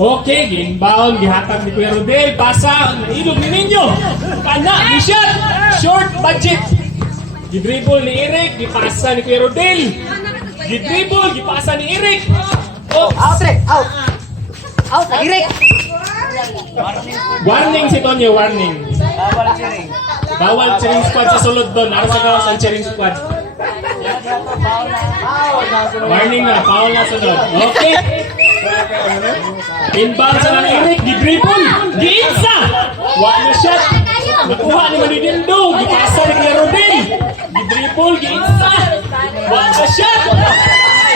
Okay, inbound, gihatag ni Kuya Rodel, pasa, nailog ni ninyo. Kana, ni shot, short budget. Gidribble ni Eric, gipasa ni Kuya Rodel. Gidribble, gipasa ni Eric. Out, Rick! Out! Out, Rick! Warning si Tonyo, warning. Bawal cheering. Bawal cheering squad sa sulod doon. Ara sa gawas ang cheering squad. Warning na, foul na sunod. Okay. Inbound sa ng Eric, gidribble, giinsa. Wa na shot. Nakuha ni Manidindo, gipasa ni Kuya Rodel. Gidribble, giinsa. Wa na shot.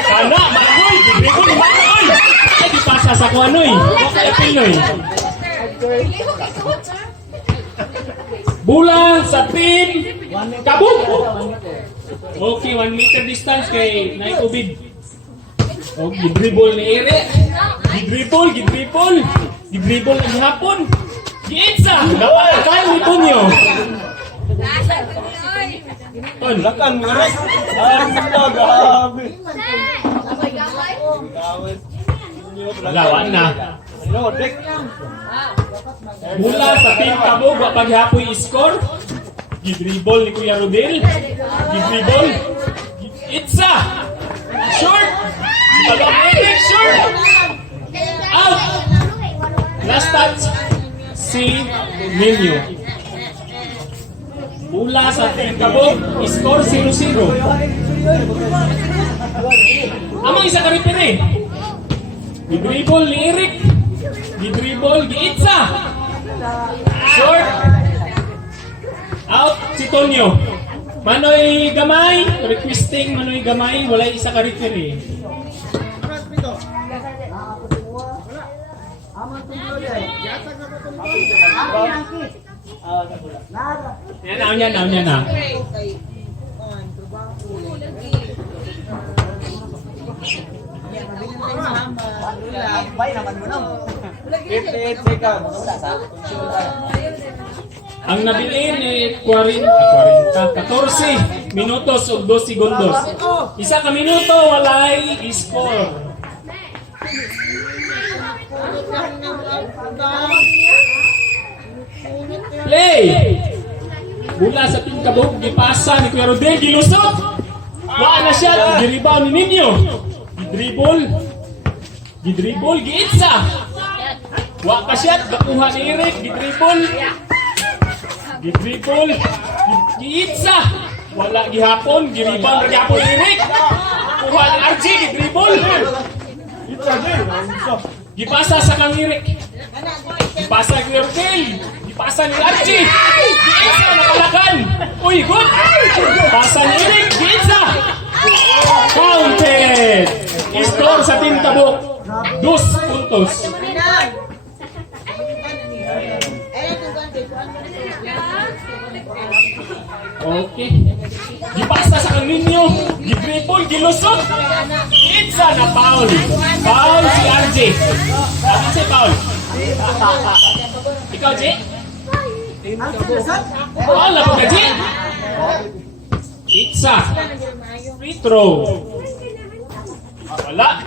Kana, Manoy, gidribble ni Manoy. Ay, gipasa sa Kuanoy. Okay, Pinoy. Bola sa team Kabuk. Okay, 1 meter distance kay Naikubid. Oh, gidribble ni Eric. Gidribble ng hapon. Giitsa. Napalakan ni Tonyo. Ton, Lakan mo rin. Grabe. Lawan na. No, Dick. Mula sa team Kabog, paghapoy score. Gidribble ni Kuya Rodel. Gidribble. Itza. Short. Pag-Eric, short. Out. Last touch. Si Minyo. Mula sa team Kabog, score 0-0. Amang isa ka rin pere. Gidribble ni Eric. Gidribble, giitsa. Short. Out si Tonyo. Manoy gamay. Requesting Manoy gamay. Wala isa ka referee. Yan na. Bay naman mo lang. 58 seconds. Ang nabilin ay 14 minutos o 2 segundos. Isa ka minuto, walay score. Play! Mula sa team Kabog, gipasa ni Kuya Rodel, gilusot! Wala na siya, giribaw ni Ninyo. Gidribble, giitsa! Wa ka siya, nakuha ni Eric, gidribble, giitsa! Wala gihapon, giribaw na gihapon ni Eric! Kuha ni RG, gidribble! Gipasa sa kang Eric! Gipasa ni Rodel! Gipasa ni RG! Giitsa, nakalakan! Uy, good! Pasa ni Eric, giitsa! Counted! Score sa team Kabuk, 2 puntos. Okay. Gipasa sa kaninyo, gidribble, gilusot. Itza na foul. Foul si RJ. Ano si foul? Ikaw, J? Foul na po ka, J? Itza. Free throw. Wala.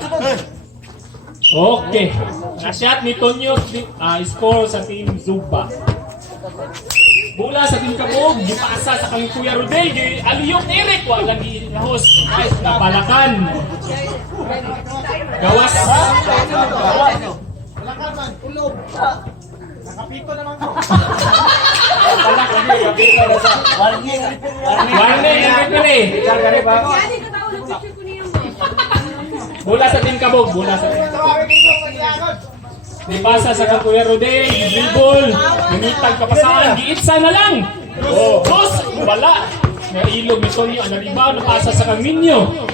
Okay. Na-shot ni Tonyo, score sa team Zumba. Bola sa team Kabog, gipasa sa kang Kuya Rodel, aliyok Eric, wala lagi lahos. Napalakan. Gawas. Nakapito naman ko. Warning, referee. Bola sa team Kabog, Dipasa sa kang Kuya Rodel, dribble, minitag kapasahan, giitsa na lang. Dos, wala. Nailog ni Tonyo, ang naribaw, napasa sa kang Minyo.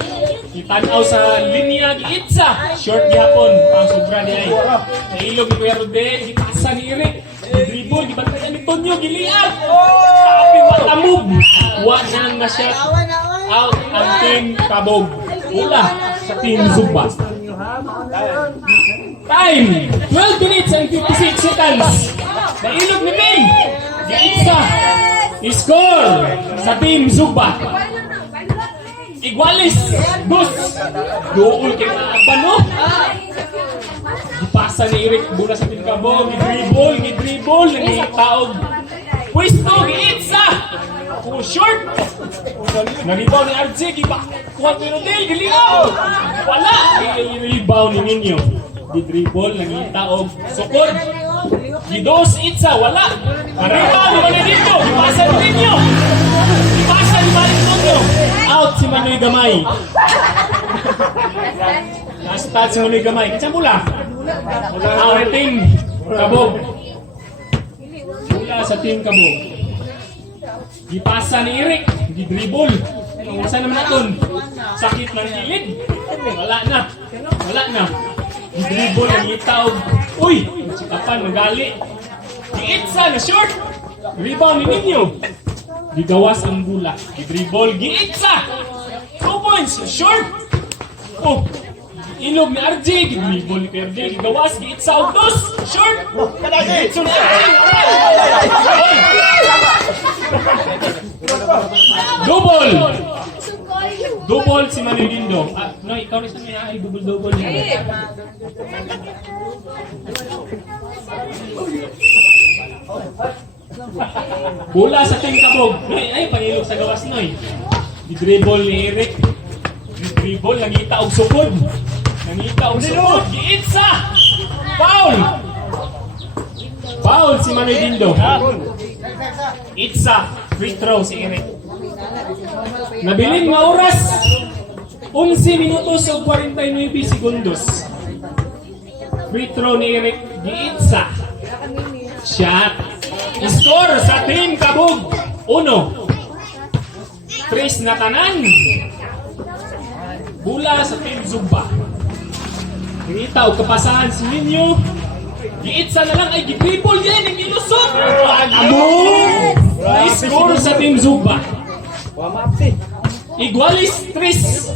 Itanaw sa linya, giitsa. Short gihapon, pang sobra niya. Nailog ni Kuya Rodel, gipasa ni Eric. Dribble, gibantayan ni Tonyo, giliag. Tapi matamog. Wala nang na-shot. Out ang team Kabog. Bola sa team Zumba. Time! 12 minutes and 56 seconds. Nailog ni Tim. Giitsa. Score sa team Zumba. Igualis. Dos. Dool kay Abano. Ipasa Gipasa ni Eric bola sa Team Kabog, gidribble, nangitaog. Pwesto, giitsa! Oh, short! Naribaw ni RJ, kuha ni Rodel, giliaw! Wala! I-rebound ni Ninyo. Gidribble, nangitaog. Sukod! Gidos, itsa, wala! Naribaw ni Manilito, gipasa ni Ninyo! Gipasa ni Manilito! Out si Manoy Gamay. Nasta si Manoy Gamay. Kitsa mula? Out team Kabog. Mula sa team Kabog. Gipasa ni Eric. Gidribble. Usa naman naton. Sakit ng gilid. Wala na. Gidribble ang itaog. Uy! Sikapan, magali. Giitsa na short. Rebound ni Ninyo. Gigawas ang bola. Gidribble. Giitsa. 2 points. Short. Oh. Ilog ni RJ. Gidribble ni RJ. Gigawas. Giitsa og dos. Short. Giitsa ni RJ. Double si Manoy Dindo. No, ikaw na sa may ay double niya. Bola sa Team Kabog. Ay, panilog sa gawas noy. Di-dribble ni Eric. Di-dribble, nangita og sukod. Giitsa! Foul si Manoy Dindo. Itsa, free throw si Eric. Nabiling nga oras. 11 minutos o 49 segundos. Free throw ni Eric. Giitsa. Shot. Score sa Team Kabog. 1. 3 na tanan. Bula sa Team Zumba. Kinita o kapasahan si Ninyo. Giitsa na lang ay gidribble yan. Ang ilusot. Score sa Team Zumba. Igualis 3.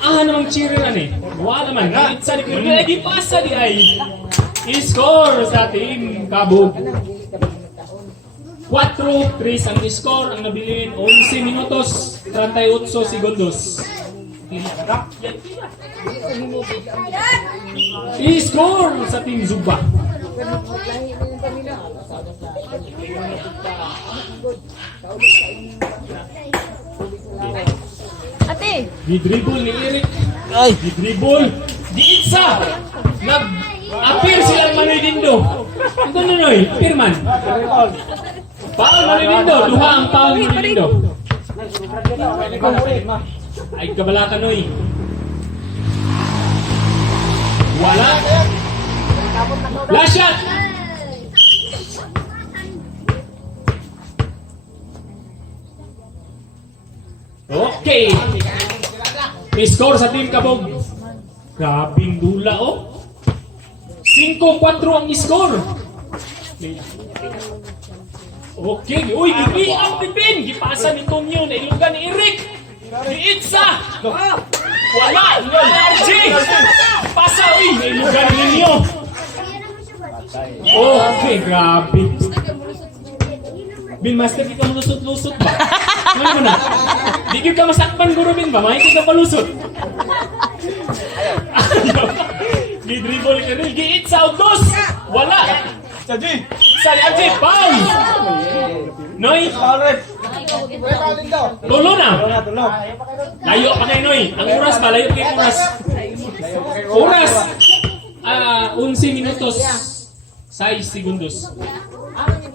Namang cheeran eh. Wala man. Giitsa ni Kirby. Ay gipasa di ay. I-score sa Team Kabog. 4-3 ang score. Ang nabilin 11 minutos 38 segundos. I-score sa Team Zumba. Ate! Di-dribble ni Eric. Di-dribble. Di-itsa. Nag-appear silang Manoy Dindo. Ito na Noy. Appearman. Foul Manoy Dindo. Duha ang foul ni Manoy Dindo. Ay kabala ka Noy. Wala. Last shot. Okay. I-score sa Team Kabog. Grabing dula oh. 5-4 ang score. Okay. Uy, gibi ang pipin. Gipasa ni Tonyo na ilugan ni Eric. Giitsa. Wala. RJ. Pasa. Uy, na ilugan ninyo. Okay, grabe. Bin, master, di ka malusot-lusot ba? Ano mo na? Di ka masakpan guro, Bin ba? Mahit ka palusot. Di-dribble ka rin. Giitsa o dos. Wala. Sali RJ, foul. Noy. Tulo na. Layo pa kayo, Noy. Ang oras ba? Layo kayo oras. Oras. 11 minutos. 6 segundos.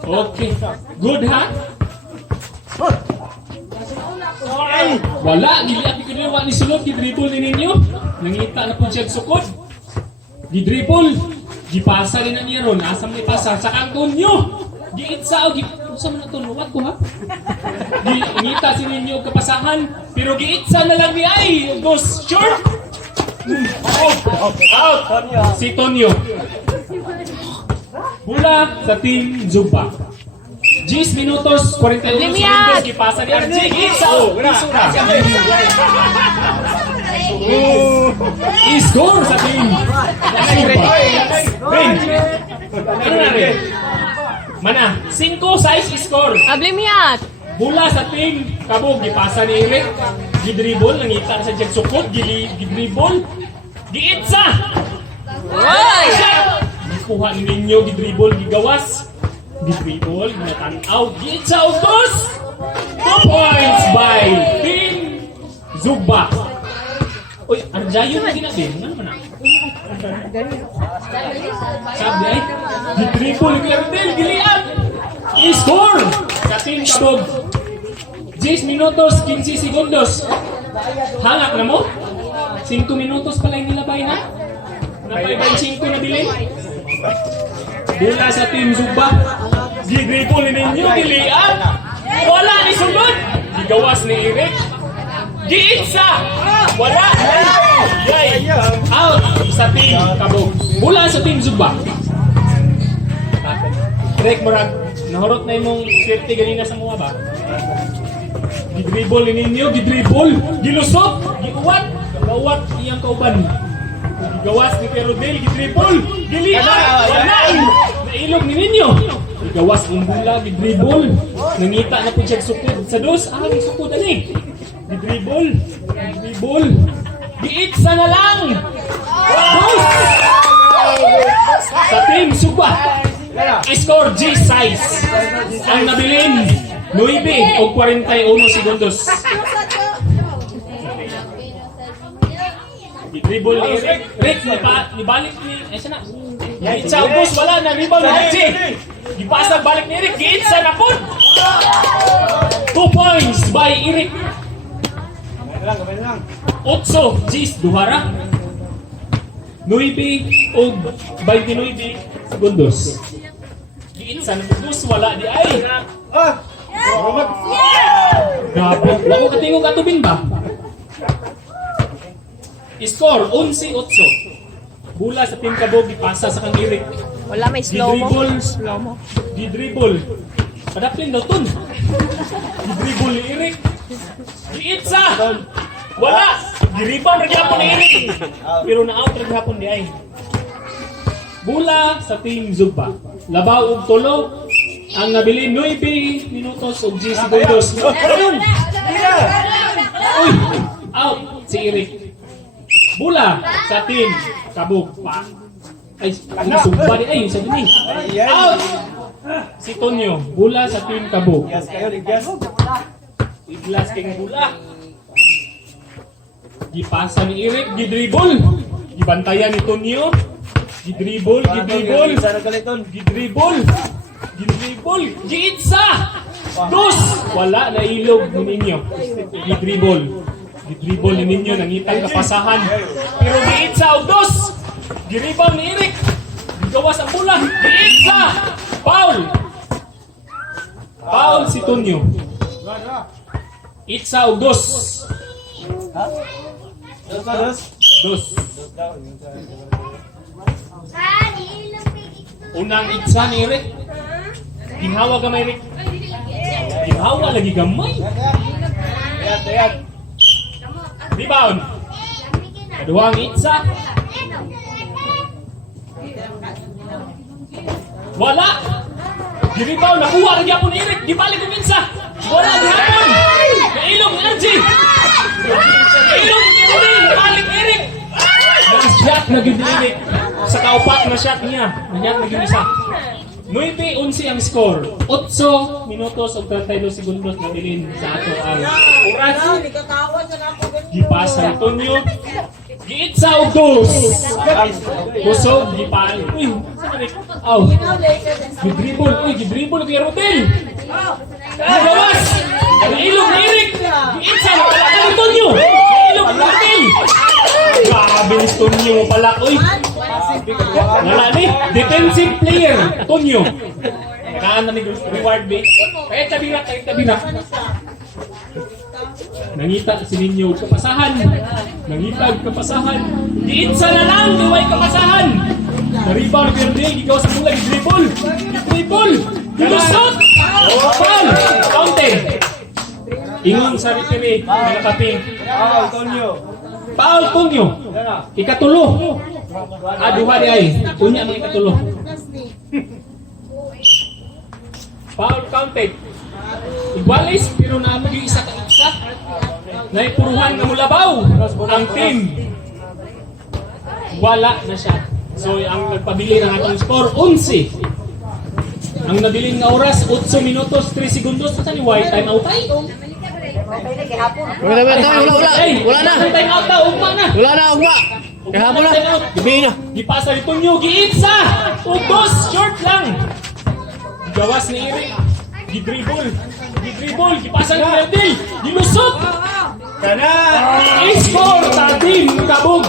Okay. Good, ha? Wala. Giliapi ko nila. Wani sulod. Gidribble ni ninyo. Nangita na po siya sukod. Gidribble. Gipasa rin na niya ron. Asam ni pasa. Sa kangkon nyo. Giitsa o giitsa mo na ito. Nuwat ko ha. Ngita si ninyo kapasahan. Pero giitsa na lang ni ay. Goes short. Out. Si Tonyo. Hula sa Team Zumba. 10 minutos, 41 segundos. Gipasa ni RJ. Giitsa o. I-score sa Team Zumba. Ben. Ano na rin? Mana, 5-6 score. Ablimiyat! Bula sa Team Kabog, gipasa ni Eric. Gidribble, nangita sa Jack Sukod, gidribble. Giitsa! Kuha ni ninyo, gidribble, gigawas. Gidribble, ginatanaw, giitsa og dos. 2 points by Team Zugba. Uy, ang jayo na ginabin. Ano naman ah? Sabi ay, gidribble, Clardel, gilian. I-score sa Team Kabog. 10 minutos, 15 segundos. Halak na mo? 5 minutos pala yung nilabay ha? Napay 5 na bilin? Bula sa Team Zugba. Gidribble ninyo, gilian. Wala ni sugod. Gigawas ni Eric. Giitsa. Wala. Yay. Out sa Team Kabog. Bula sa Team Zugba. Eric Morag, nahurot na imong swerte ganina sa mga ba? Gidribble ninyo, gidribble, gilusot, giuwat, gawat iyang kauban. Gigawas ni Clardel, gidribble, gilian, wala. Nailog ni ninyo. Gigawas ang bula, gidribble. Nangita na po siya sukod sa dos. Sukod ani. Gidribble, gidribble. Giitsa na lang. Dos. Sa Team Zugba. Score G-size. Ang nabilin, 9 o 41 segundos. Dribble ni Rick, nibalik ni, saan na? Giitsa ang boss, wala na, rebound ni Haji. Gipasa balik ni Eric, giitsa na po. 2 points by Eric. Kamay lang. 8 G's, duhara. 9 o 29 segundos. Giitsa na po, boss, wala di ay. Grabe, wako katingog atubin ba? Score 11-8. Bula sa Team Kabog, ipasa sa kang Eric. Wala, may slow-mo. Gidribble. Padaplin daw ton. Gidribble ni Eric. Giitsa. Wala. Giribang ragyapon ni Eric. Pero na-out ragyapon di ay. Bula sa Team Zugba. Labaw og tulo. Ang nabili 9 minutos og 10 segundos. Uy! Out si Eric. Bula sa Team Kabog pa. Ay, ang Zugba di ay yung sa dini. Out! Si Tonyo. Bula sa Team Kabog. Gas kayo, gas. Iglas kay bula. Gipasa ni Eric, gidribble. Gibantayan ni Tonyo. Gidribble, gidribble. Gidribble. Gidribble. Giitsa. Dos. Wala na ilog ni ninyo. Gidribble. Gidribble ni ninyo, nangitang kapasahan. Pero giitsa o dos. Giribang ni Eric. Gigawas ang bola. Giitsa. Foul. Foul si Tonyo. Itsa o dos. Dos. Unang itsa ni Eric. Ginhawa gamay Eric. Ginhawa lagi gamay. Rebound. Kaduhang itsa. Wala. Di-rebound. Nakuha lagi ako ni Eric. Di-balik ko minsa. Wala. Di-hapon. Nailong energy. Nailong energy. Balik Eric. Nag-shot na gid Eric. Sa kaupat na shot niya. Nangyat na gid isa. 9-11 ang score. 8 minutos o 32 segundos na dilin sa ato ang oras. Gipasa ni Tonyo. Giitsa og dos. Kusog, gipal. Uy, saan Eric? Aw. Gidribble. Uy, gidribble kay Rodel. Nagawas. Nailog ni Eric. Giitsa. Wala ka ni Tonyo. Nailog ni Rodel. Grabe ni Tonyo pala. Uy. Wala ni. Defensive player. Tonyo. Nakaan na ni reward base. Kaya tabirak, kaya tabirak. Nangita si ninyo kapasahan. Nangitag kapasahan. Giitsa na lang, diway kapasahan. Na-rebound pero di, gigawa sa mula, dribble. Dribble. Gilusot. Foul. Counter. Ingon sa referee, nakaping. Tonyo. Foul Tonyo. Ikatulo. Duha di ay. Unya mga ikatulo. Foul counted. Igualis, pero naamag yung isa ka isa. Naipuruhan na mulabaw ang team. Wala na siya. So, ang nagpabili ng atong score, 11. Ang nabiling nga oras, 8 minutos, 3 segundos. Sa ni white time out ay? Wala Wala na. Time out na, ugma na. Wala na, ugma. Kahapon na. Gabi na. Gipasa ni Tonyo, giitsa! Ugos, short lang. Gawas ni Eric. Gidribble. Gipasa ni Redel. Gilusot. Kana! I-score sa team Kabog.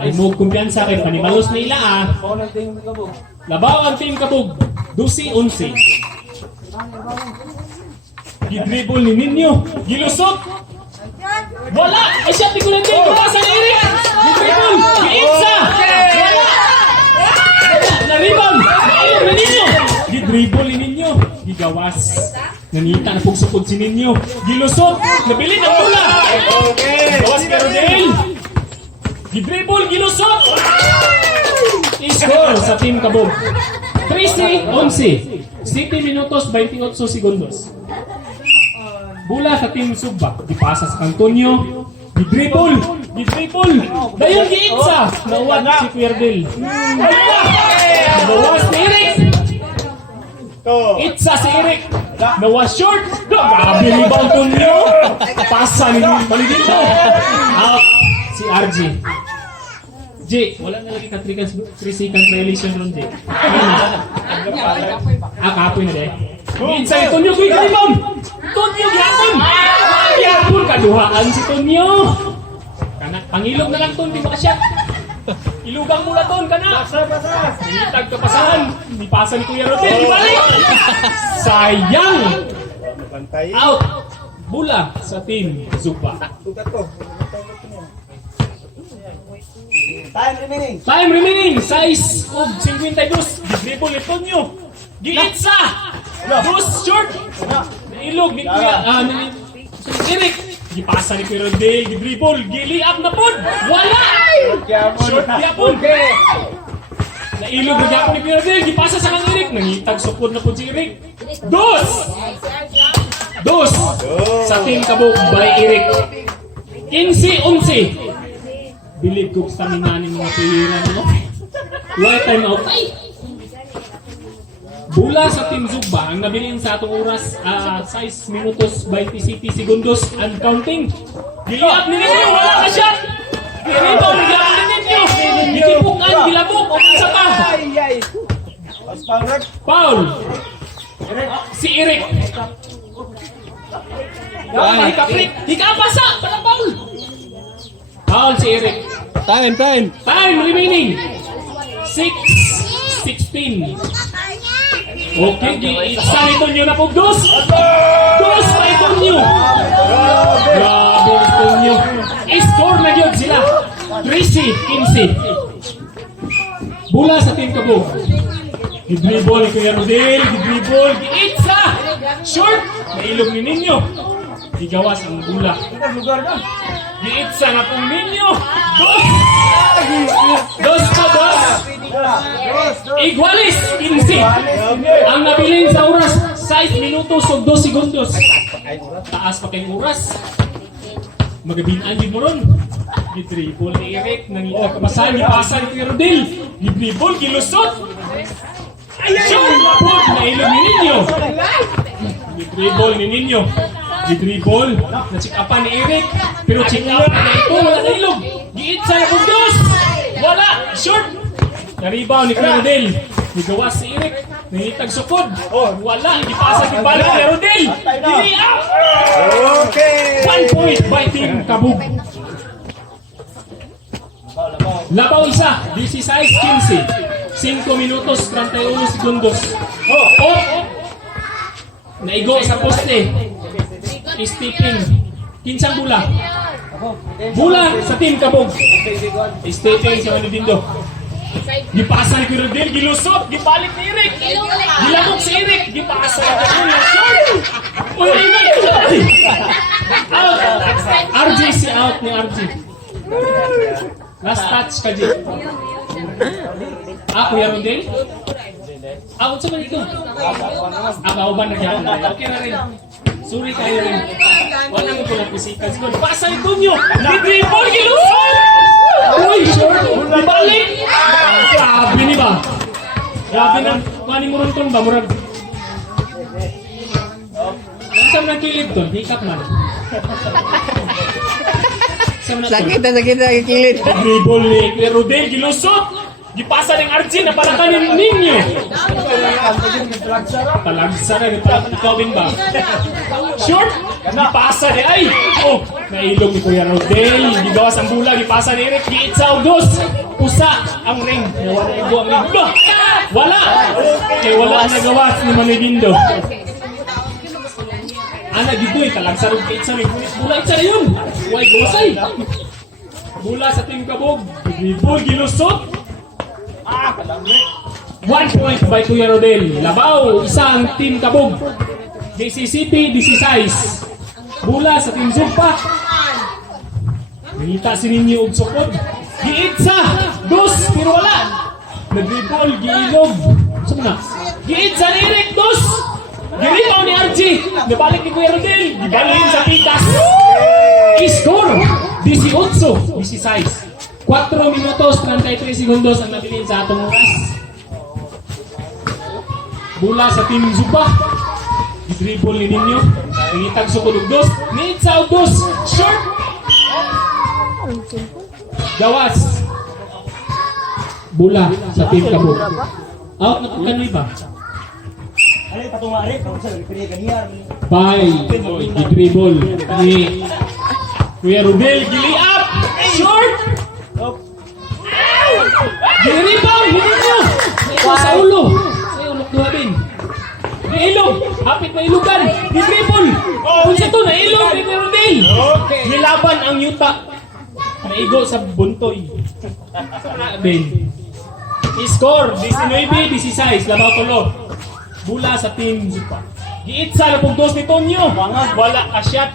Ay mo kumpiyansa kay panimalos nila ah. Labaw ang team Kabog. 12-11. Gidribble ni Ninyo. Gilusot. Wala! Ay siya, tigulan din! Gipasa ni Eric! Gidribble! Giitsa! Wala! Na-rebound! Ayun na ninyo! Gidribble ni Ninyo! Gigawas! Nanita na pugsukod si Ninyo! Gilusot! Nabilin ang bola! Gawas kay Rodel! Gidribble! Gilusot! I-score sa team Kabog! 13-11 7 minutos 28 segundos. Bula sa team Sugba. Dipasa sa Antonio. Gidribble! Dayon giitsa! Nawad si Pierdel. Nabawas ni Eric! Itsa si Eric! Nawas short! Grabe ni Antonio! Pasa ni Malidito! Out si RG. J, wala na lagi ka 3 seconds violation ron, J. Kapoy na de. Itsa ni Tonyo, quick rebound! Tonyo, gyapon! Gyapon, kaduhaan si Tonyo! Pangilog na lang Ton, di makasya. Ilugang mula Ton, kana! Nilitag kapasahan. Di pasa ni Kuya Rodel, di balik! Sayang! Out! Bula sa team Zugba. Time remaining! Size of 52. Dribble ni Tonyo. Giitsa! Dos short! Nailog ni Kuya, ni Eric. Gipasa ni Kuya Rodel, gidribble, gili-up na pod! Wala! Short gyapon! Nailog na gyapon ni Kuya Rodel, gipasa sa kang Eric. Nangitag sukod na pod si Eric. Dos! Sa team Kabog by Eric. 15-11. Bilib ko stamina ni mga pilihan mo. Wala time out. Bula sa team Zugba, ang nabilin sa atong oras, 6 minutos 20 segundos and counting. Giliap ni Ninyo, wala ka siya! Giliap ni Ninyo! Gikipukan, gilabok, o isa pa! Foul! Si Eric! Hikapasa! Pala foul! Foul si Eric! Time remaining! 6-16. Okay, isa ni Tonyo na po. Dos pa Tonyo. Grabe ni Tonyo. I-score na yun sila. 13-15. Bula sa team Kabog. Gidribble ni Kuya Rodel. Gidribble. Giitsa. Short. Nailog ni Ninyo. Gigawas ang bula. Giitsa na pong Ninyo. Dos. Igualis, 15. Ang nabilin sa oras, 6 minutos o 2 segundos. Taas pa kayong oras. Magabinaan din mo ron. Gidribble ni Eric, nangita kabasahan, gipasan ni Rodel. Gidribble, gilusot. Short! Nailog ni Ninyo. Gidribble ni Ninyo. Gidribble. Na-check upan ni Eric. Pero check up na ito, wala na ilog. Giitsa na bundos. Wala. Short. Na-rebound ni Kuya Rodel. Nigawas si Eric. Nangitag sukod. Wala. Ipasa ni Bala ni Rodel. Dili up. 1 point by team Kabog. Labaw isa. 16-15. 5 minutos 31 segundos. Naigo sa poste. Stepping. Kinsang bula. Bula sa team Kabog. Stepping si Manidindo. Gipasa ni Kuya Rodel, gilusot, gibalik ni Eric. Gilabok si Eric, gipasa ni Kuya Short. Out. RJ si out ni RJ. Last touch ka, J. Kuya Rodel? Out sa mga ito. Kauban na kaya. Okay na rin. Sorry kayo rin. Wala mo po na pisika. Siguro, pasa ito nyo. Gidribble, gilusot! Uy, short! Ibalik! Grabe ni ba? Grabe na. Mani mo ron ba? Murag. Saan na kilid to? Hikap man. Saan na to? Sakit na kilid. Dribble ni Kuya Rodel, gilusot! Gipasa ng Arjun na palakanin ninyo! Talagsa na, ikaw din ba? Short! Gipasa ni ay! Oh! Nailog ni Kuya Rodel, gigawas ang bula, gipasa ni Eric, giitsa o dos! Usa ang ring, nawala ibo ang ring. Bah! Wala! Kaya wala ang nagawas ni Manigindo. Ana gidoy, talagsa rin giitsa rin. Bula itsa na yun! Huwag gawasay! Bula sa Team Kabog, dribble, gilusot! 1 point by Kuya Rodel. Labaw, isa ang Team Kabog. JCCP, 16. Bula sa Team Zumpa. Nangita si ninyo og sukod. Giitsa, dos, pero wala. Nag-dribble, giilog. Saan na? Giitsa ni Eric, dos. Giripaw ni Archie. Nabalik ni Kuya Rodel. Gibalin sa pitas. I-score, 18, 16. 4 minutos, 33 segundos ang nabilin sa atong oras. Bula sa Team Zuba. I-dribble ni ninyo. Nangitag sukod og dos. Niitsa og dos. Short. Gawas. Bula sa Team Kabog. Out na po kanoy ba? Bye. I-dribble ni Kuya Rodel. Gili up. Short. Giripaw, hindi nyo! Ito sa ulo. Sa ulo, duhabin. Nailog, hapit na ilugan. Di-dribble. Kung sa ito, nailog, di-dribble. Nilaban ang yuta. Naigo sa buntoy. Ben. I-score, 19-16. Labaw tulo. Bula sa Team Zupa. Giitsa na pugdos ni Tonyo. Wala ka shot.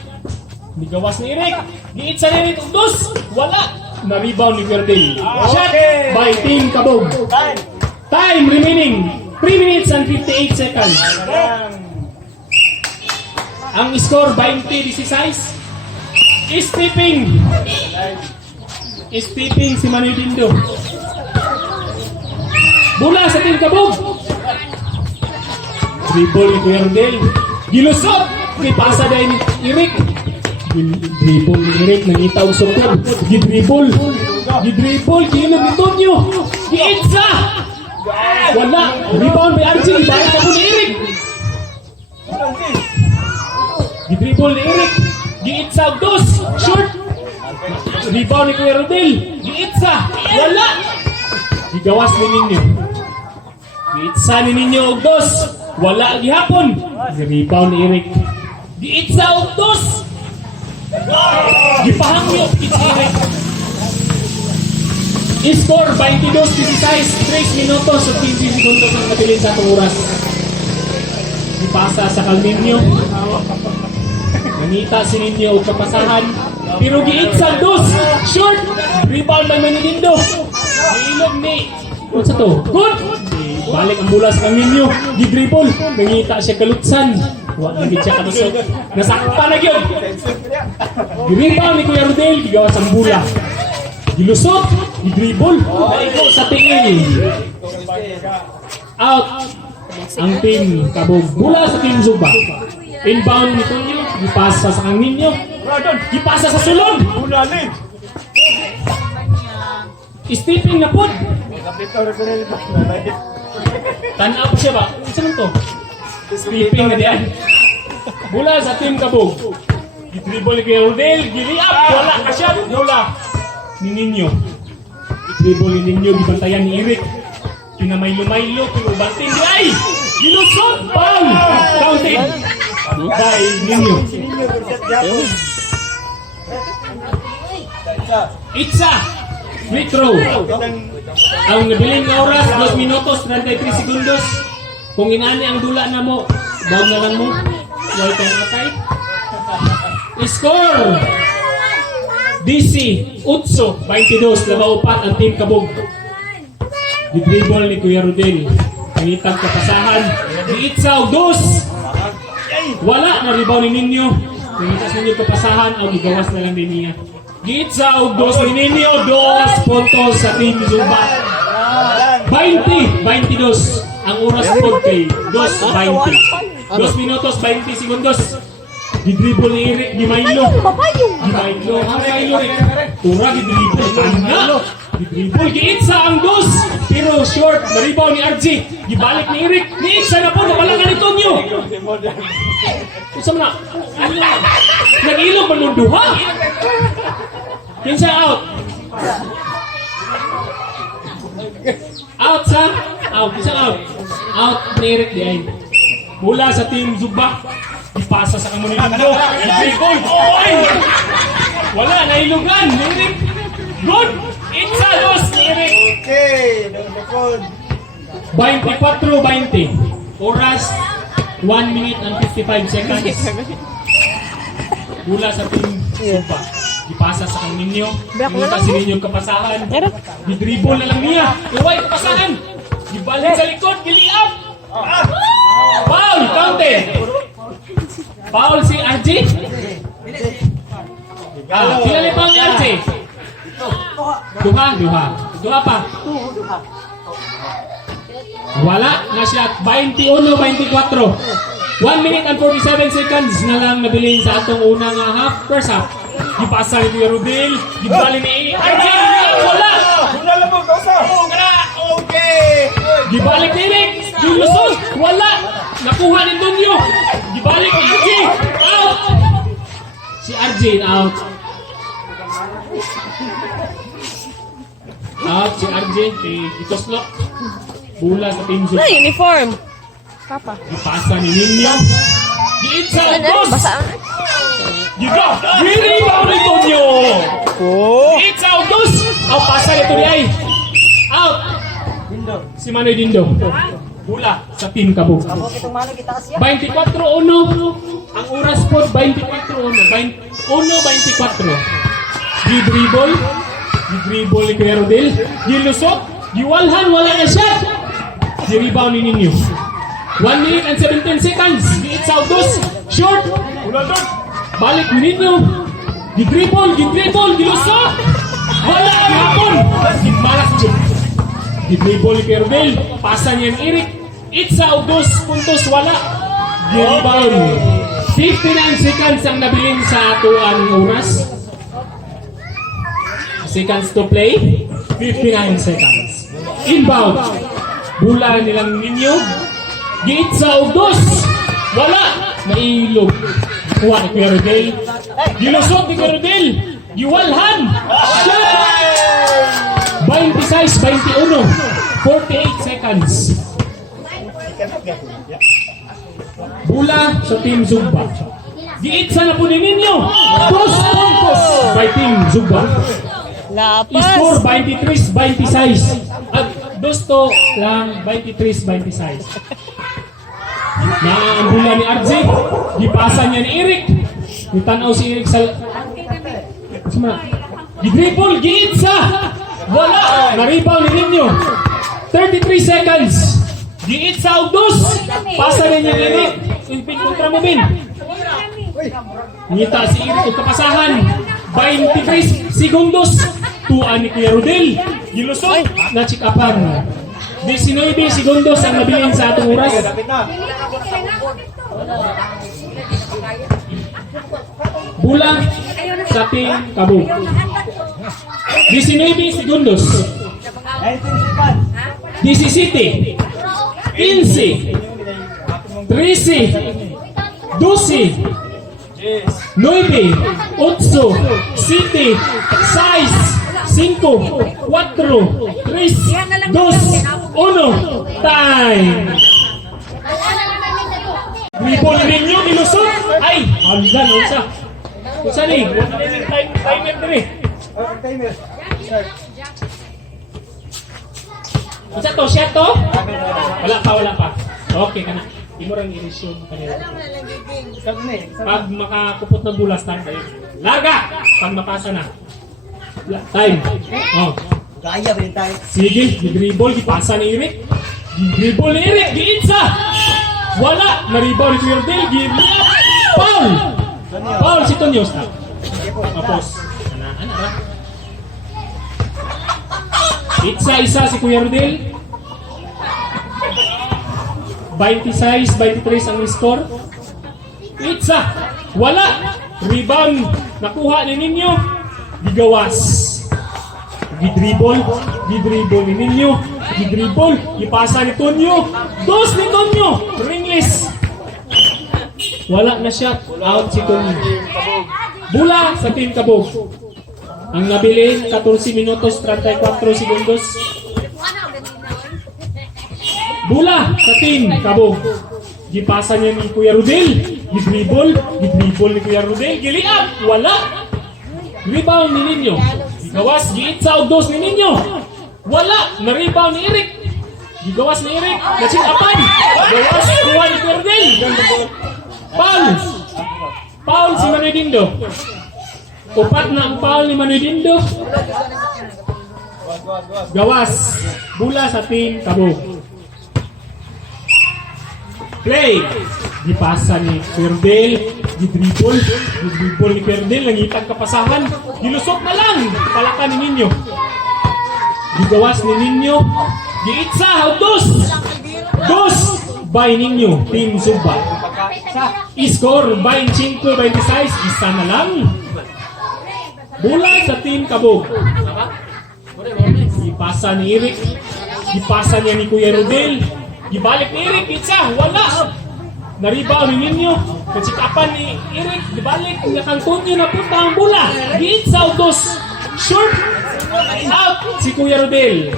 Nigawas ni Eric. Giitsa ni Eric pugdos. Wala. Na-rebound ni Verdel. Shot by Team Kabog. Time remaining 3 minutes and 58 seconds. Ang score 20-16. Stepping si Manoy Dindo. Bula sa Team Kabog. Dribble ni Kuya Verdel. Gilusot. Ipasa dahil ni Eric. Dribble ni Eric, nangita ang sukod. Gidribble, giilog ni Tonyo. Giitsa! Wala! Rebound by Archie, ibalik na po ni Eric. Gidribble ni Eric. Giitsa ang dos. Short. Rebound ni Kuya Rodel. Giitsa! Wala! Gigawas ni ninyo. Giitsa ni ninyo ang dos. Wala gihapon. Rebound ni Eric. Giitsa ang dos. Gipahangyo Eric. I-score 22-16, 3 minutos at 15 segundos ang nabilin sa atong oras. Ipasa sa Calminio. Nangita si ninyo og kapasahan. Pero giitsa dos. Short. Rebound by Manigindo. Ilog ni. What's to? Good. Balik ang bola sa Calminio. Gidribble. Nangita siya kalutsan. Wala na siya kalusot. Nasakpa na yun. Giripaw ni Kuya Rodel, gigawas ang bula. Gilusot, gidribble. Naigo sa tingin. Out ang Team Kabog. Bula sa Team Zuba. Inbound ni Tonyo, gipasa sa Calminio. Gipasa sa sulod. Stepping na po. Tan-up siya ba? Saan to? Stepping na diyan. Bula sa Team Kabog. I-dribble ni Kuya Rodel. Gili up. Wala ka shot. Wala. Ni Ninyo. I-dribble ni Ninyo. Gibantayan ni Eric. Pinamaylo-maylo. Pero bantin di ay. Gilusot. Foul. Counted. By Ninyo. Itza. Free throw. Ang nabiling na oras, 2 minutos, 33 segundos. Kung inaani ang dula na mo, bawag na lang mo. Huwag kang atay. Score! DC, Utso, 22, labaw upat ang Team Kabog. Di-dribble ni Kuya Rodel. Nangitang kapasahan. Di-itsaw, dos! Wala na rebound ni Ninyo. Nangitas ninyo kapasahan, o gigawas na lang din niya. Giitsa og dos ni Ninyo, 2 puntos sa Team Zumba. 22 ang oras po kay 2:20. 2 minutos 20 segundos. Gidribble ni Eric Gimaylo. Gimaylo, ang Gimaylo eh. Tura gidribble kana. Gidribble giitsa ang dos. Pero short, naribaw ni RJ. Gibalik ni Eric. Giitsa na po nabalangan ni Tonyo. Usam na. Nag-ilog man nung duha. Kinsa out. Out sa? Out. Kinsa out? Out ni Eric di ay. Mula sa Team Zumba. Ipasa sa kamo ni Lindo. Goal. Oy! Wala, nailugan. Ni Eric. Good. It's a loss ni Eric. Okay, Dokon. 24-20. Oras 1 minute and 55 seconds. Mula sa Team Zumba. Ipasa sa kang ninyo. Minta si ninyo kapasahan. Di-dribble na lang niya. Iway kapasahan. Ibalik sa likod. Giliap. Foul. Counted. Foul si RJ. Sila ni foul ni RJ. Duha pa. Wala na siya. 21-24. 1 minute and 47 seconds na lang nabilin sa atong unang first half. Gipasa ni Kuya Rodel, gibali ni RJ, wala! Wala lang mo, kausa! Okay! Gibalik ni Eric, yung lusot, wala! Nakuha ni Dunyo, gibalik ni RJ, out! Si RJ out. Out si RJ, itoslok. Bula sa Team Zumba. Uniform. Papa. Gipasa ni Ninyo. Giitsa ang dos! Basa. Giga! Giribaw ni Tonyo! Giitsa ang dos! Ang pasa ni Tonyo out! Si Manoy Dindo. Bula sa Team Kabog. Amo kitong mano kita siya. 24-1. Ang oras po 24-1. 1-24. Gidribol. Gidribol ni Kuya Rodel. Gilusot. Giwalhan. Wala na siya. Giribaw ni Ninyo. 1 minute and 17 seconds. Giitsa ang dos. Short. Balik ni Ninyo. Gidribol. Gilusot. Wala ang hapon. Gimalas siya. Gidribol ni Kuya Rodel. Pasa niya ni Eric. Itsa o 2 puntos wala. Giribaw. 59 seconds ang nabilin sa atuan oras. Seconds to play. 59 seconds. Inbound. Bula nilang Ninyo. Giitsa o 2. Wala. Nailog. Kuha ni Kuya Rodel. Gilusot ni Kuya Rodel. Giwalhan. Shot. 26-21. 48 seconds. Bula sa Team Zumba. Giitsa na po ni Ninyo. 2 puntos by Team Zumba. Lapas. Score 23-26. At gusto lang 23-26. Ang bula ni RJ. Gipasa niya ni Eric. Itanaw si Eric sa... Gidribble, giitsa. Wala! Naribaw ni Ninyo. 33 seconds. Giitsa og 2. Pasa rin niya ni Eric. Ipin kontra mo, Ben. Ngita si Eric o kapasahan. 23 segundos. Tuan ni Kuya Rodel. Gilusot. Na-check-upan. 19 segundos ang nabilin sa atong oras. Dapat na. Bulang sa Team Kabog. 19 segundos. 17. 15. 13. 12. 9. 8. 7. 6. 5, 4, 3, 2, 1, time! Dribble ninyo, nilusot! Ay! Aldan, unsa? Unsa ni? Timer din eh. Timer. Unsa to? Siya to? Wala pa. Okay ka na. Di mo rin i-resume kanila. Pag makakupot ng bulas, time kayo. Laga! Pag mapasa na. Time. Oh. Gaya ba yung tayo? Sige, dribble, ipasa ni Eric. Dribble ni Eric, giitsa. Wala, naribaw ni Kuya Rodel, Foul! Foul si Tonyo. Tapos, Isa si Kuya Rodel. 26-23 ang score. Itza, wala. Rebound, nakuha ni Ninyo. Gigawas. Gidribble ni Ninyo. Gidribble, ipasa ni Tonyo. Dos ni Tonyo, ringless. Wala na siya, out si Tonyo. Bula sa Team Kabog. Ang nabili, 14 minutos, 34 segundos. Bula sa Team Kabog. Gipasa niya ni Kuya Rodel. Gidribble ni Kuya Rodel. Giliap, wala. Rebound ni Ninyo. Gigawas, giitsa og dos ni Ninyo. Wala, na-rebound ni Eric. Gigawas ni Eric, nagsikapan. Gawas, kuha ni Kuya Rodel. Foul. Foul si Manoy Dindo. Upat na ang foul ni Manoy Dindo. Gawas, bula sa Team Kabog. Play! Dipasa ni Perdel, gidribble ni Perdel, nangitang kapasahan, gilusot na lang, palakan ni Ninyo. Gigawas ni Ninyo, giitsa, dos by Ninyo, Team Zumba. I-score by 5-26, isa na lang. Bula sa Team Kabog. Ipasa ni Eric, ipasa niya ni Kuya Rodel, gibalik ni Eric, itsa, wala. Naribaw ni Ninyo, katsikapan ni Eric, gibalik, nakantunyo na punta ang bola. Giitsa, dos, short, out, si Kuya Rodel.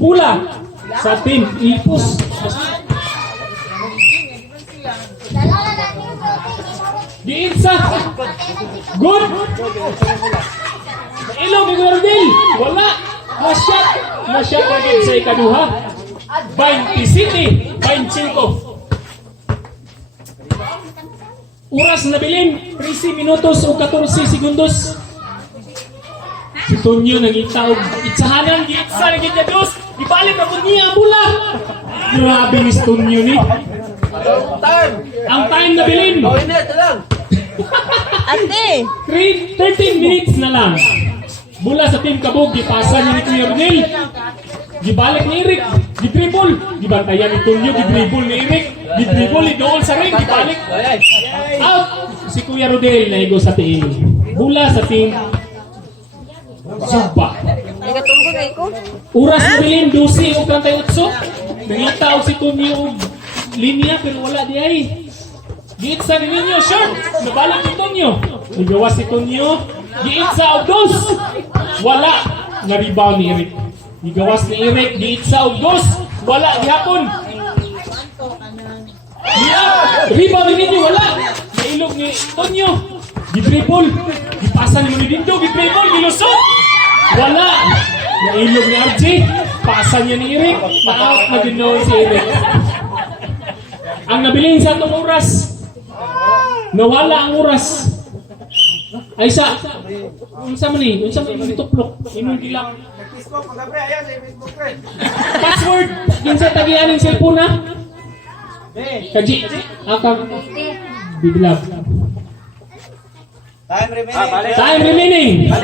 Bola sa Team Ipos. Giitsa, good. Ilong ni Kuya Rodel, wala. Nasyat agad sa ikaduha. 27-25. Oras na bilin, 13 minutos o 14 segundos. Si Tonyo nangita og itsahanan, giitsa na gitya dos. Ibalik ako niya ang bola. Grabe ni Tonyo ni. Ang time na bilin. Ate! 13 minutes na lang. Mula sa Team Kabog, gipasa ni Kuya Rodel. Gibalik ni Eric, gidribble, gibantayan ni Tonyo, gidribble ni Eric, gidribble ni Dool sa ring, gibalik. Out! Si Kuya Rodel na igo sa tiin. Mula sa Team Zumba. Nagatulog kayo ko? Oras na bilin, 12 o 38. Nangita og si Tonyo og linya, pero wala di ay. Giitsa ni Ninyo, short! Nabalik ni Tonyo. Nigawas si Tonyo, giitsa og dos. Wala! Na-rebound ni Eric. Gigawas ni Eric, giitsa og dos. Wala, gihapon. Rebound ni Ninyo, wala. Nailog ni Tonyo. Gidribble. Gipasa ni Manoy Dindo, gidribble, gilusot. Wala. Nailog ni RJ. Pasa niya ni Eric. Na-out na ginoon si Eric. Ang nabilin sa itong oras, nawala ang oras. Ay sa, unsa man ni, unsa man tuplok, inong dilak. Facebook, magabre, ayan, sa Facebook, friend. Password, kinsa tagian ng cellphone na? Kaji, akang biglab. Time remaining. Time remaining,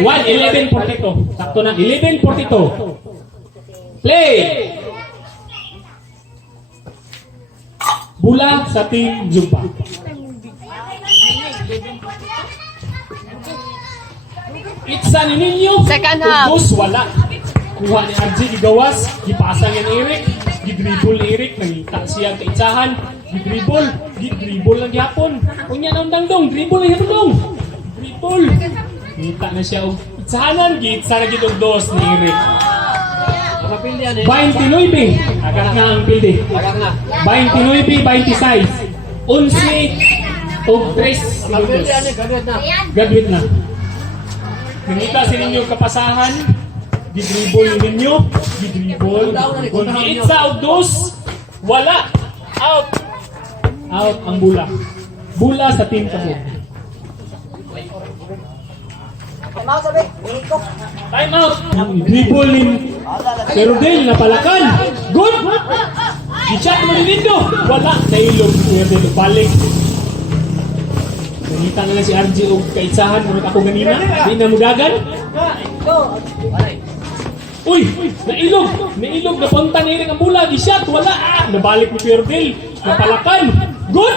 1:11:42. Sakto na, 11:42. Play! Bula sa Team Zumba. Itsa ni Ninyo. Second half. Tugos, wala. Kuha ni RJ, gigawas. Gipasa niya ni Eric. Gidribble ni Eric. Nangita siya ang kaitsahan. Gidribble lang gihapon. Kung yan ang dangdong, dribble lang gihapon dong. Dribble. Nangita na siya og itsahanan. Giitsa na gitong dos ni Eric. 29. Agak na ang pilde. 29-26. 11 o 3 segundos. Graduate na. Nangita si Ninyo kapasahan. Gidribble ninyo. Gidribble. Kung giitsa o dos, wala. Out. Out ang bula. Bula sa Team Kabog. Time out, sabi. Ikot. Time out. Dribble ni Rodel na palakan. Good. Gichat mo ni Dindo. Wala. Nailog. Balik. Nanita na lang si RG o kaitsahan. Muna ako ganina. Di na mudagan. Uy! Nailog! Nailog! Napunta na rin ang bola. Di shot! Wala! Nabalik ni Pierre. Napalakan! Good!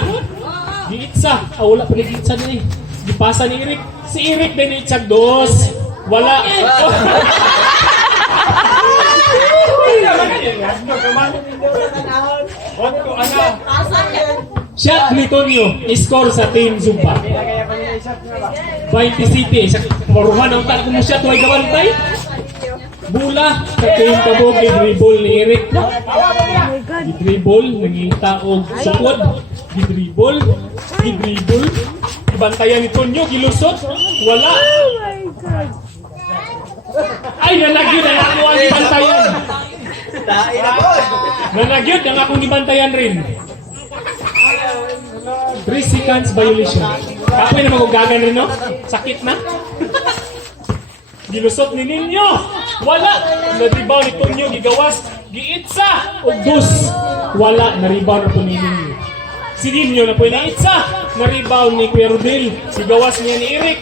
Giitsa! Wala pa nag-iitsa na eh. Gipasa ni Eric. Si Eric na ni-itsa dos. Wala! Shot ni Tonyo, score sa Team Zumba. 20 City, sa maruhan ang tal kung siya tuway gawantay. Bula sa Team Kabog, di-dribble ni Eric. Di-dribble, nangita o sukod. Di-dribble, di-dribble. Ibantayan ni Tonyo, gilusot. Wala. Ay, nanagyod ang ako ang ibantayan. Nanagyod ang akong ibantayan rin. 3 seconds violation. Kapoy na magugagan rin, no? Sakit na. Gilusot ni Ninyo. Wala. Na-rebound ni Tonyo. Gigawas. Giitsa. O dos. Wala. Na-rebound na po ni Ninyo. Si Ninyo na po yung naitsa. Na-rebound ni Kuya Rodel. Sigawas niya ni Eric.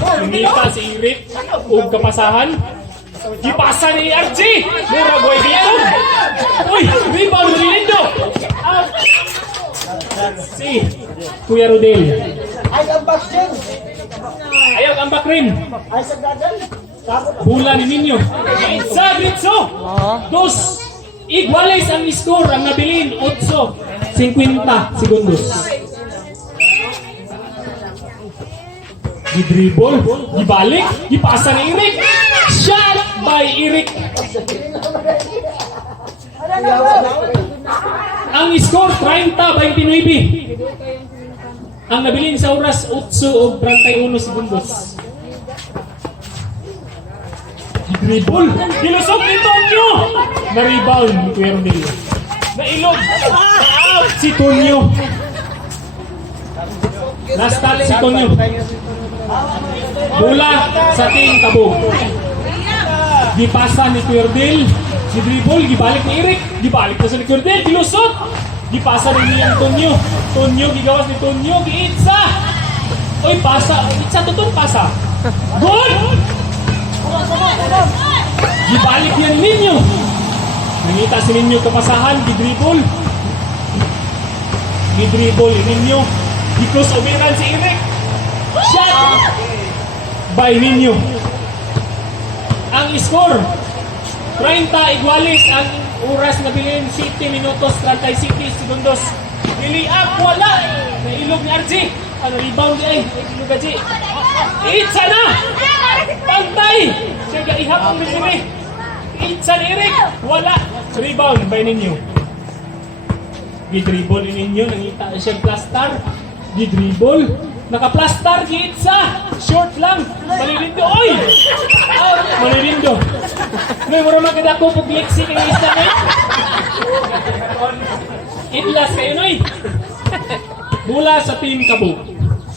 Nangita si Eric. O kapasahan. Gipasa ni RG. Mura boy dito. Uy. Rebound ni Lindo. Si Kuya Rodel. Ay, ang back din. Ayaw ang back rin. Ay, sa gagal. Bula ni Ninyo. Itza, Gritso. Dos. Iguales ang score. Ang nabilin. 8:50 segundos. Di-dribble. Di-balik. Di-pasa ni Eric. Shot by Eric. Ang score 30-29. Ang nabilin sa oras 8:31 segundos. Dribble. Gilusot ni Tonyo. Na-rebound ni Kuya Rodel. Nailog. Out si Tonyo. Na-start si Tonyo. Bola sa Team Kabog. Dipasa ni Kuya Rodel. Di-dribble. Gibalik ni Eric. Gibalik na sa ni Kuya Rodel. Gilusot. Gipasa rin niya ang Tonyo. Tonyo. Gigawas ni Tonyo. Giitsa. Oy, pasa. Itsa tutun pasa. Good! Gibalik yan ninyo. Nangita si ninyo kapasahan. Gidribble. Gidribble ninyo. Di-crossoveran si Eric. Shot by ninyo. Ang score 30 iguales. Ang oras na bilhin 7 minutos 37 segundos. Niliap wala. Nailog ni RG. Ano rebound di ay. Nailog RG. Itsa na. Pantay. Siya gaihap ang bisimi. Itsa ni Eric. Wala. Rebound by ninyo. Gidribble ni ninyo. Nangita siyang plastar. Gidribble. Naka-plastar. Giitsa. Short lang. Malilindo. Oy! Out. Malilindo. May mura magkadako po glixi kay isa na yun. Itlas kayo noy. Mula sa Team Kabog.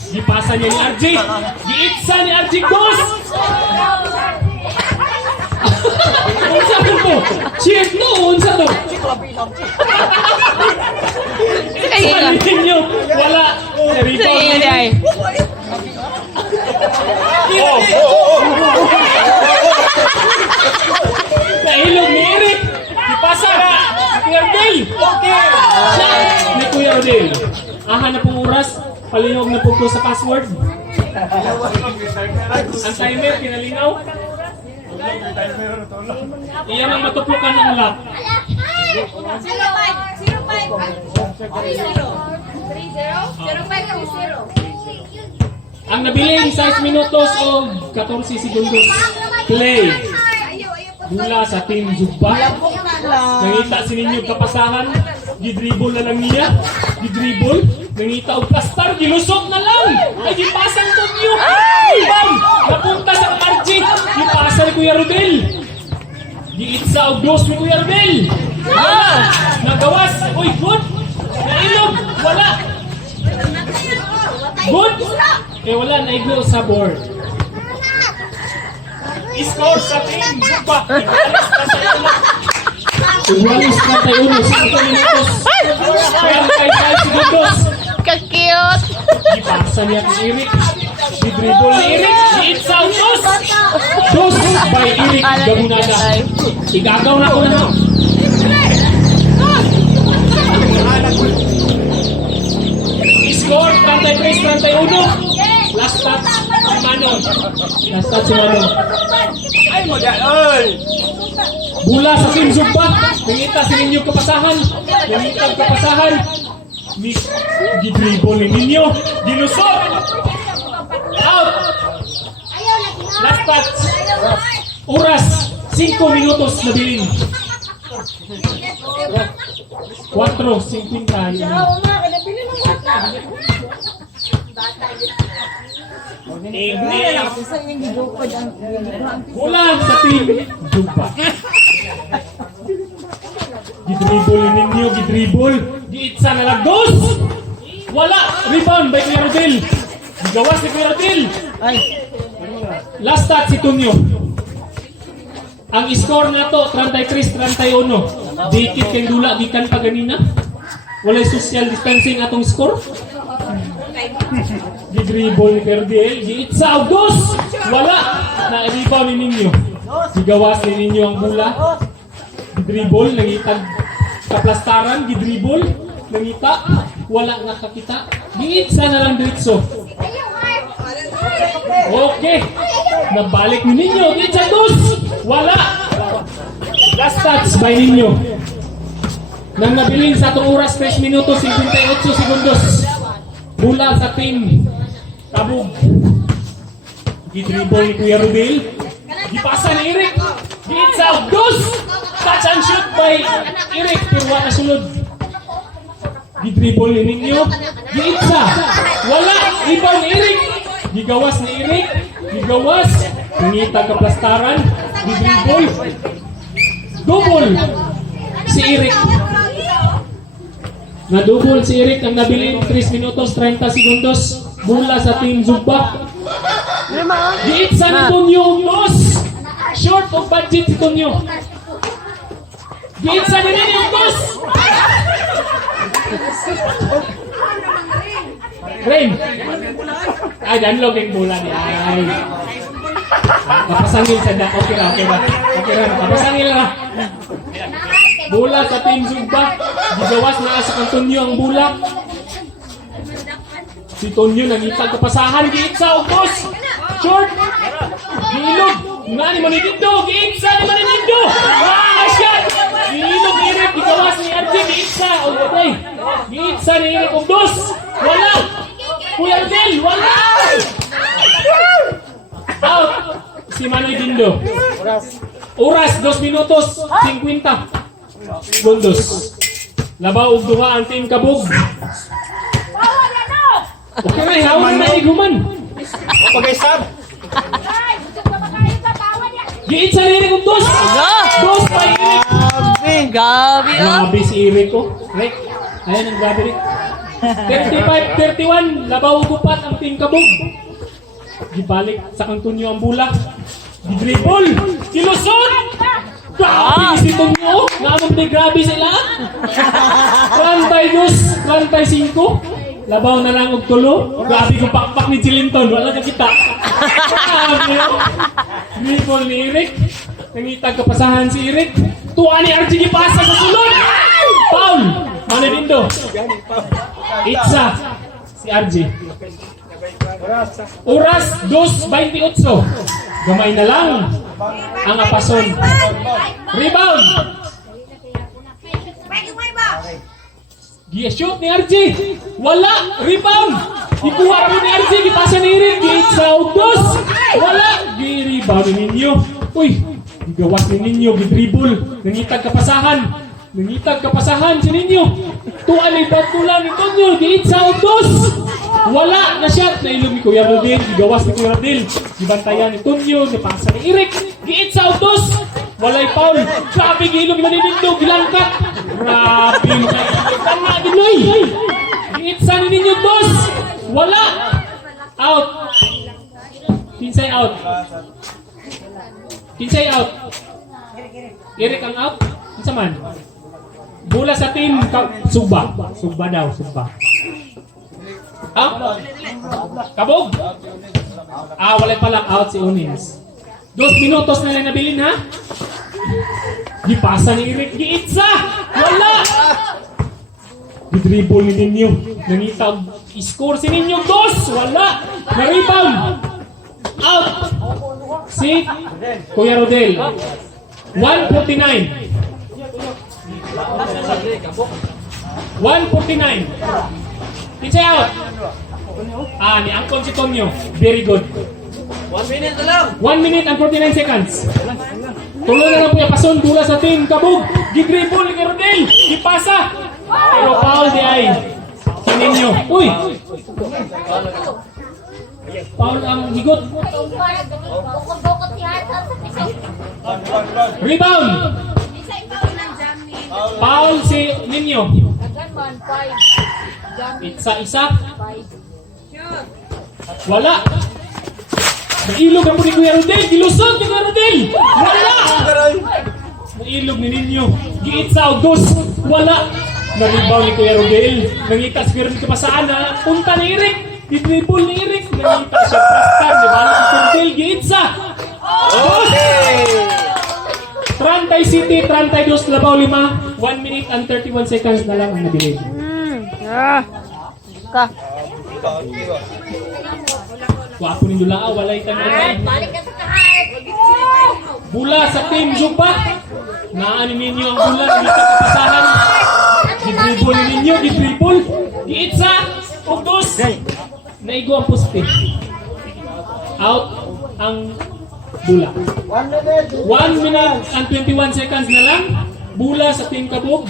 Gipasa niya ni RJ. Giitsa ni RJ Dos. Unsa to? Cheers no, unsa to? Itsa ninyo. Wala. Rebound Ay. Nahilog ni Eric. Gipasa na. Kuya Rodel. Okay. Shot ni Kuya Rodel. Aha na pong oras. Palihog na po sa password. Ang timer, pinalinaw. Iyan ang matuplukan ng lock. 05. Ang nabiling 6 minutos o 14 segundos. Play. Mula sa Team Zumba. Nangita si ninyo kapasahan. Gidribble na lang niya. Gidribble. Nangita o plastar. Gilusot na lang. Ay, gipasang Tonyo. Bam! Napunta sa RG. Gipasa ni Kuya Rodel. Giitsa o dos ni Kuya Rodel. Wala. Nagawas. Uy, good. Nailog. Wala. Good. Eh, wala. Naiglo sa board. Score sa Team Zumba. Igualis na tayo. 5 minutos. 45 segundos. Ka-cute! Ipasa niya kay Eric. Di-dribble ni Eric. It's out. Dos by Eric Gabunada. Igagaw na ko na. Score 33-31. Last touch si Manon. Last touch si Manon. Ay mo dyan, oy! Bula sa Team Zumba. Nangita si ninyo kapasahan. Nangita kapasahan. Miss Gidribol ni ninyo. Gilusot. Out. Last touch. Oras 5 minutos na bilin. 4:50. Wala sa Team Zumba. Gidribol ninyo, gidribol. Giitsa na lang. Dos! Wala! Rebound by Kuya Rodel. Gawas si Kuya Rodel. Last touch si Tunyo. Ang score na to, 33-31. Dikit kang dula, gikan pa ganina. Walay social distancing atong score. Gidribol ni Kuya Rodel. Giitsa, dos! Wala! Na-rebound ni ninyo. Gigawas ni ninyo ang bula. Gidribol, nangitag kaplastaran, gidribol, nangita, wala nakakita. Giitsa na lang diretso. Okay. Nabalik ni ninyo. Giitsa, dos! Wala! Last touch by ninyo. Nang nabilin sa itong oras, 3 minutos, 58 segundos. Mula sa team Tabog. Gidribol ni Kuya Rodel. Gipasa ni Eric. Giitsa, dos! Touch and shoot by Eric. Pero wala sunod. Gidribol ni ninyo. Giitsa. Wala. Rebound ni Eric. Gigawas ni Eric. Gigawas. Nangita kaplastaran. Gidribol. Double. Si Eric. Na-double si Eric ang nabilin. 3 minutos 30 segundos. Mula sa Team Zumba. Giitsa ni Tunyo. Dos. Short of budget si Tunyo. Giitsa ni ninyo. Dos. Rain. Ay, danlog yung bola niya. Ay. Kapasangil sa da. Okay ra, okay ra. Okay ra, kapasangil ra. Bola sa Team Zumba. Gigawas na sa Kantonyo ang bola. Si Tonyo nangitag kapasahan. Giitsa, dos. Short. Giilog. Nga ni Maninindo. Giitsa ni Maninindo. Wow, shot. Giilog ni Eric. Gigawas ni RJ. Giitsa. Okay. Giitsa ni Eric. Dos. Wala. Kuya Del. Wala. Out. Si Manoy Dindo. Oras 2 minutos 50 segundos. Labaw og duha ang Team Kabog. Okay na, hawak na iguman. Pag-isab! Giit sa Eric og dos. Dos pa Eric. Gabi ah. Grabe si Eric ko. Rick, ayan ang grabe Rick. 35-31, labaw og upat ang Team Kabog. Gibalik sa Kantonyo ang bola. Gidribble. Kilusot. Grabe si Tonyo. Namang di grabe sila. 32, 35. Labaw na lang og tulo. Grabe kong pakpak ni Chilinton. Wala na kita. Grabe yun. Dribble ni Eric. Nangitag kapasahan si Eric. Tuwa ni RG gipasa sa sulod. Foul. Maninindo. Itza. Si RG. Oras 2:28. Gamay na lang ang apason. Rebound. Gi-shoot ni RJ. Wala. Rebound. Ikuha rin ni RJ. Gipasa ni Eric. Gi-sa dos. Wala. Gi-rebound ninyo. Uy. Gigawas ni ninyo. Gi-dribble. Nangitag kapasahan. Nangitag kapasahan si ninyo. Tuan ni Batula ni Tonyo. Gi-sa dos. Wala na shot. Nailog ni Kuya Rodel. Gigawas ni Kuya Rodel. Gibantayan ni Tonyo. Gipasa ni Eric. Gi-sa dos. Walay foul. Grabe gilog na ninyo. Gilangkat. Grabe yung tama Dinoy. Giitsa ni ninyo dos. Wala. Out. Kinsay out. Kinsay out. Eric ang out. Kinsa man. Bola sa team Suba. Suba daw. Suba. Out. Kabog. Wala pala out si Unins. 2 minutos na lang nabilin ha. Gipasa ni Eric Giitsa. Wala. Dribble ni Ninyo. Nangitag score si Ninyo. 2. Wala. Na-rebound. Out. Si Kuya Rodel. 149. 149. It's out. Ni Angkon si Tonyo. Very good. 1 minute na lang. 1 minute and 49 seconds. Tuloy na lang po yung pason. Dula sa team. Kabog. Gidribble ni Rodel. Gipasa. Pero foul di ay. Kininyo. Uy. Foul ang higot. Bukod-bukod si Hasan sa piso. Rebound. Isa ikaw ng jamming. Foul si Ninyo. Agad man, 5. Jamming, Isa-isa. 5. Wala. Nailog ang po ni Kuya Rodel. Gilusot ni Kuya Rodel. Wala. Nailog ni Ninyo. Giitsaw. 2. Wala. Na-rebound ni Kuya Rodel. Nangita si Kuya Rodel kapasaan na punta ni Eric. Di-dribble ni Eric. Nangita siya pastar. Di bala si Kuya Rodel. Giitsa. 30 City, 32, labaw 5. 1 minute and 31 seconds na lang ang nabilig. Ka. Wapo ni Dula, walay tanong. Balik ka sa kahit. Bula sa team Zumba. Naanin ninyo ang bula, hindi ka kapasahan. Di-dribble ninyo, di-dribble. Di-itsa, ugdos. Naigo ang poste. Out ang bula. 1 minute and 21 seconds na lang. Bula sa team Kabog.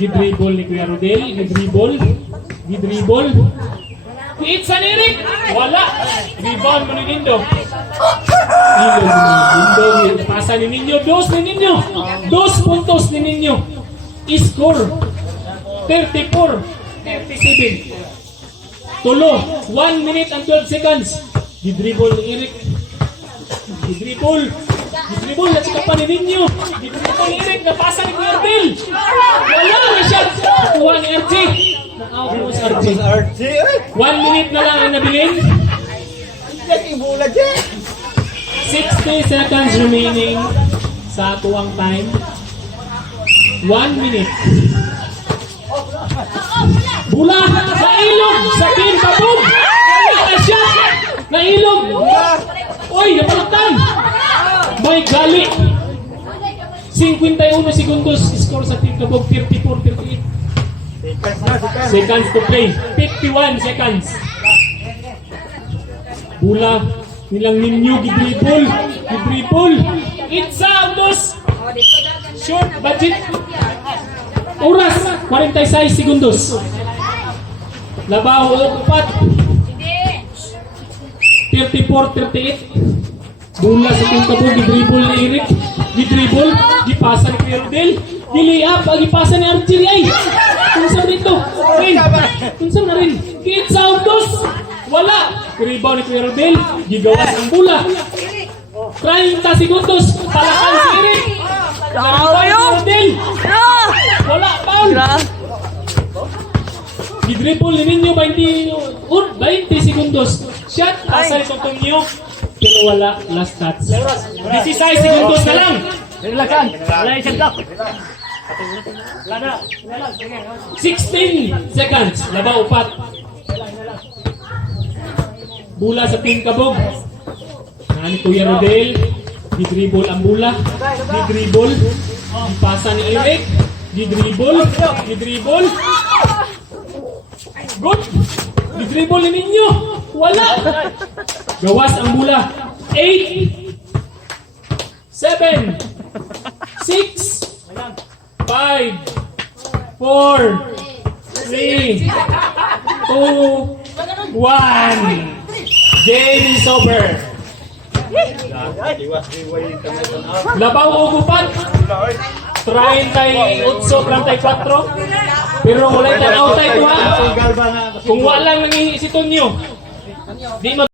Di-dribble ni Kuya Rodel. Di-dribble. Di-dribble. Di-itsa ni Eric. Wala. Rebound mo ni Nindo. Nindo. Pasa ni Ninyo. 2 ni Ninyo. 2 puntos ni Ninyo. Score 34, 37. Tulo. 1 minute and 12 seconds. Di-dribble ni Eric. Di-dribble. Di-dribble. Natsika pa ni Ninyo. Di-dribble ni Eric. Napasa ni Kuya Rodel. Wala na siya. Kuha ni RJ. Na-out mo si RJ. 1 minute na lang ang nabilin. 60 seconds remaining sa tuwang time. 1 minute. Bula! Nailog! Sa team Kabog! Wala siya! Nailog! Uy! Napalagtan! May gali! 51 segundos score sa team Kabog. 34-38 seconds to play. 51 seconds. Bula! Nilang Ninyo, gidribble! Gidribble! Itsa! Dos! Short budget! Oras! 46 segundos. Labaw o upat. 34-38. Bula sa team Kabog. Gidribble ni Eric. Gidribble. Gipasa ni Kuya Rodel. Giliap. Gipasa ni Archie. Ay! Kunsam dito. Rin. Kunsam na rin. Kitsa dos. Wala. Rebound ni Kuya Rodel. Gigawas ang bula. 30 segundos. Palakan si Eric. Rodel. Wala. Foul. Gidribble ni Ninyo 20 segundos. Shot. Asa ni Tontonyo. Pero wala. Last touch. 16 segundos na lang. Relaxan. Wala isang block. 16 seconds. Labaw upat. Bula sa team Kabog. Ni Kuya Rodel. Di-dribble ang bula. Di-dribble. Ipasa ni Eric. Di-dribble. Di-dribble. Good. Di-dribble ni Ninyo. Wala. Gawas ang bula. 8 7 6 5 4 3 2 1. Game is over. Labaw o gupat. 38-34. Pero wala tanaw tayo ha. Kung wala lang nangihi si Tonyo. Di